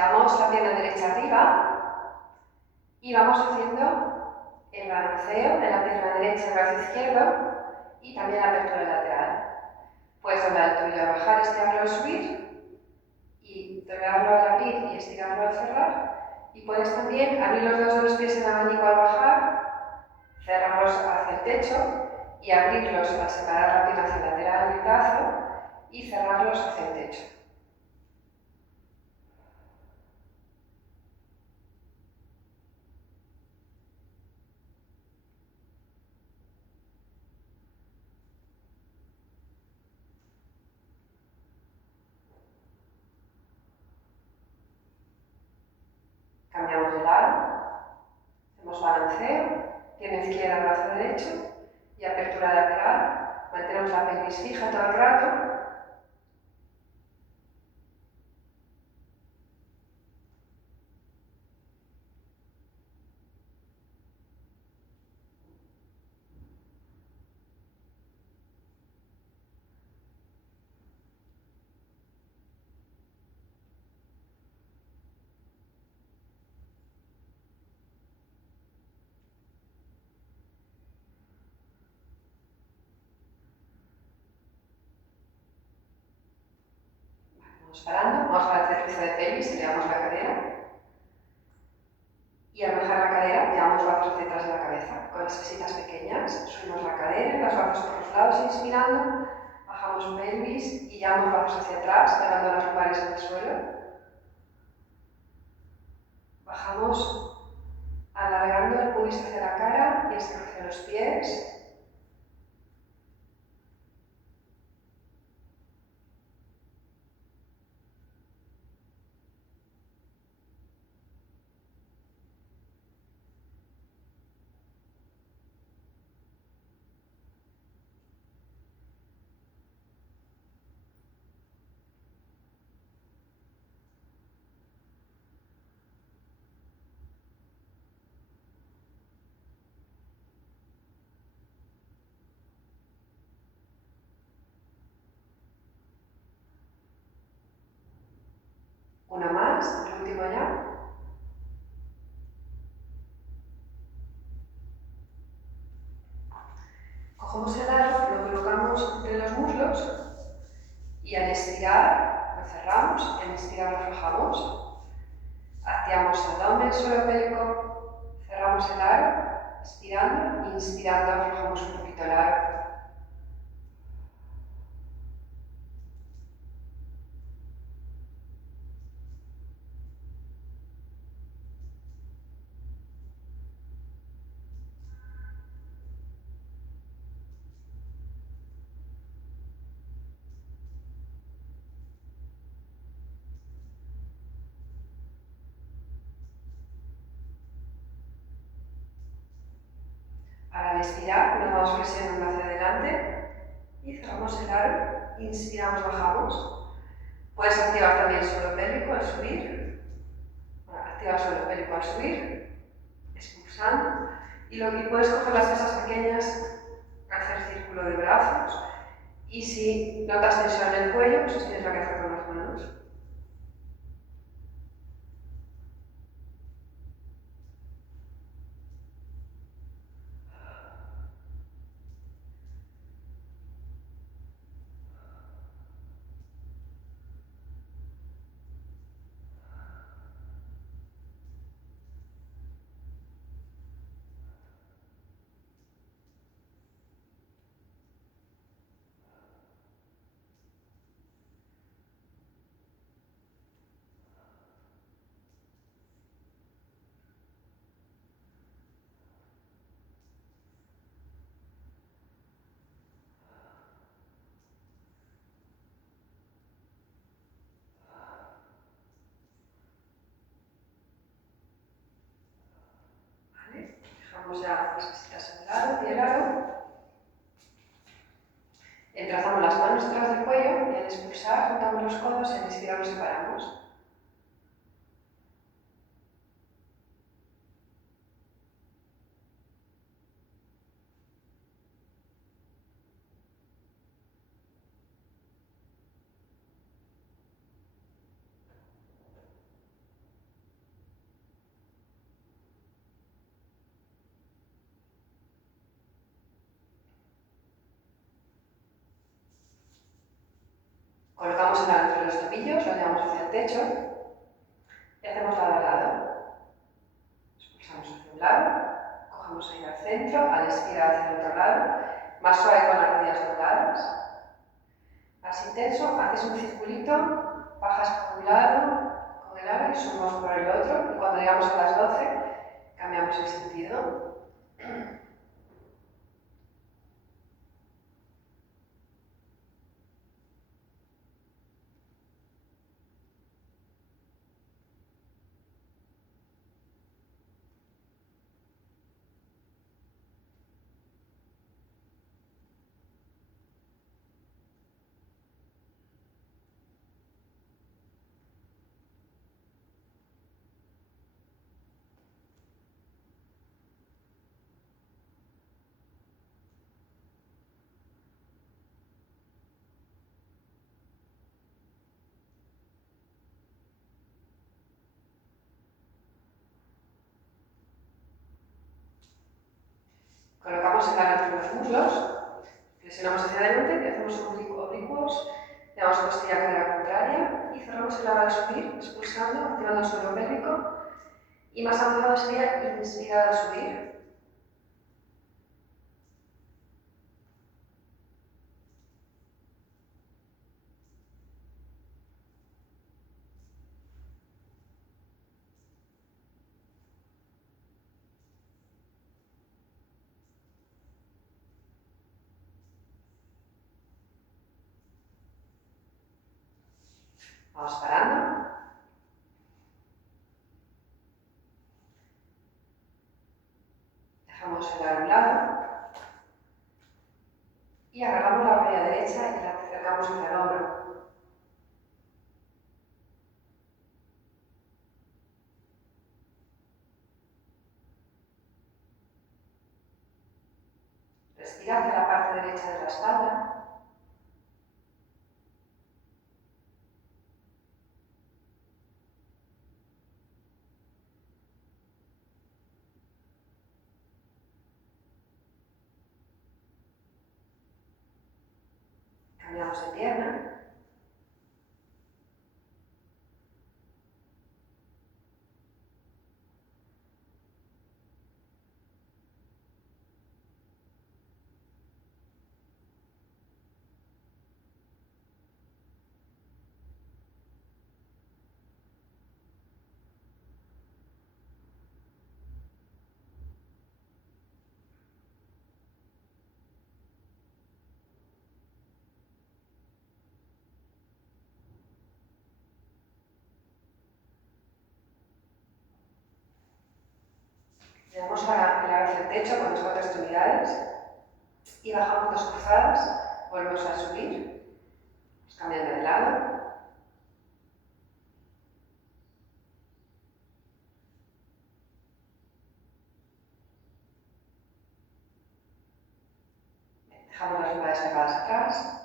Llevamos la pierna derecha arriba y vamos haciendo el balanceo de la pierna derecha al brazo izquierdo y también la apertura lateral. Puedes doblar el tobillo al bajar, estirarlo al subir y doblarlo al abrir y estirarlo al cerrar. Y puedes también abrir los dos de los pies en abanico al bajar, cerrarlos hacia el techo y abrirlos al separar la pierna hacia el lateral del brazo y cerrarlos hacia el techo. Cambiamos de lado, hacemos balanceo, pierna izquierda, brazo derecho y apertura lateral. Mantenemos la pelvis fija todo el rato. Vamos parando, vamos a hacer cruce de pelvis, elevamos la cadera. Y al bajar la cadera, llevamos brazos hacia atrás de la cabeza, con las mesitas pequeñas. Subimos la cadera, los brazos por los lados, inspirando. Bajamos pelvis y llevamos brazos hacia atrás, pegando las lumbares en el suelo. Bajamos, alargando el pubis hacia la cara y hacia los pies. Una más, el último ya. Cogemos el aro, lo colocamos entre los muslos y al estirar lo cerramos y al estirar lo aflojamos. Activamos abdomen, suelo pélvico, cerramos el aro, estirando, inspirando, aflojamos un poquito el aro. Al expirar, nos vamos flexionando hacia adelante y cerramos el aro, inspiramos, bajamos. Puedes activar también el suelo pélvico al subir. Activa el suelo pélvico al subir, expulsando. Y puedes coger las pesas pequeñas, hacer círculo de brazos. Y si notas tensión en el cuello, sostienes la cabeza con las manos. Dejamos ya las mesitas a un lado y el aro. Entrelazamos las manos detrás del cuello y al expulsar juntamos los codos y al inspirar los separamos. Colocamos el lado entre los tobillos, lo llevamos hacia el techo y hacemos lado a lado. Expulsamos hacia un lado, cogemos aire al centro, al expirar hacia el otro lado, más suave con las rodillas dobladas. Más intenso, haces un circulito, bajas por un lado con el aire y subimos por el otro. Y cuando llegamos a las 12, cambiamos el sentido. Colocamos el labio entre los muslos, flexionamos hacia adelante y hacemos oblicuos, llevamos costilla a cadera contraria y cerramos el labio al subir, expulsando, activando el suelo pélvico. Y más avanzado sería inspirar al subir. Vamos parando. Dejamos el lado a un lado. Y agarramos la rodilla derecha y la acercamos hacia el hombro. Respira hacia la parte derecha de la espalda. Cambiamos de pierna. Llevamos el labio hacia el techo con las 4 extremidades y bajamos 2 cruzadas, volvemos a subir, cambiando de lado. Dejamos las lumbares pegadas atrás,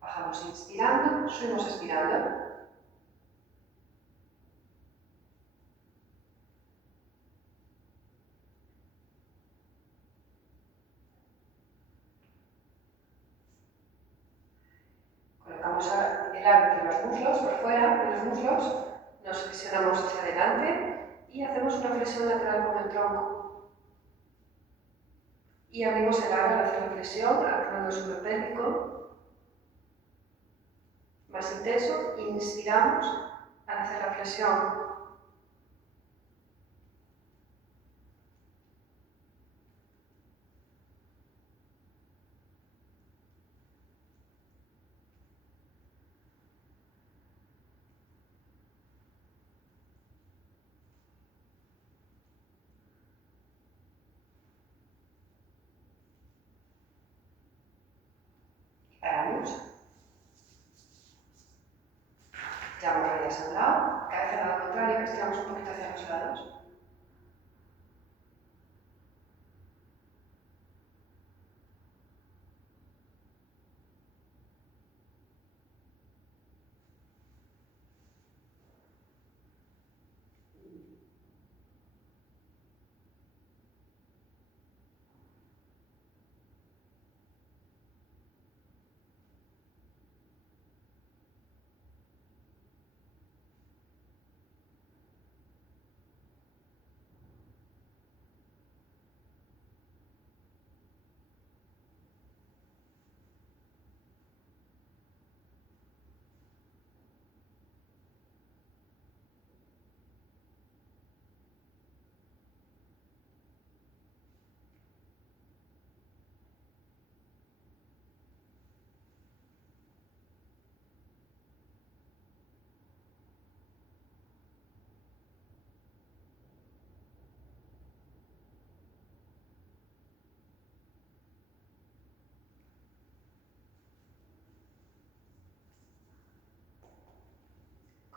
bajamos inspirando, subimos expirando. Colocamos el labio entre los muslos, por fuera de los muslos, nos flexionamos hacia adelante y hacemos una flexión lateral con el tronco. Y abrimos el labio al hacer la flexión, activando el suelo pélvico. Más intenso, inspiramos al hacer la flexión. Paramos. Llevamos rodillas a un lado, cabeza al lado contrario.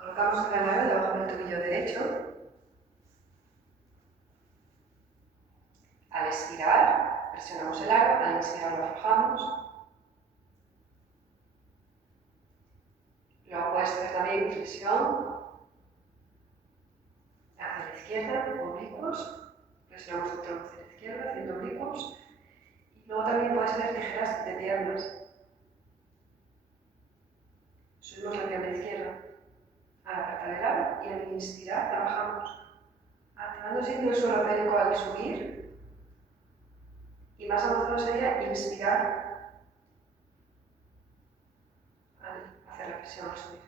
Colocamos el canal debajo del tobillo derecho. Al expirar, presionamos el aro, al inspirar lo aflojamos. Lo opuesto es también flexión hacia la izquierda, oblicuos. Presionamos el tronco hacia la izquierda, haciendo oblicuos. Y luego también puede ser ligeras de piernas. Subimos la pierna izquierda al apretar el aro y al inspirar la bajamos, activando siempre el suelo pélvico al subir. Y más avanzado sería inspirar al hacer la flexión al subir.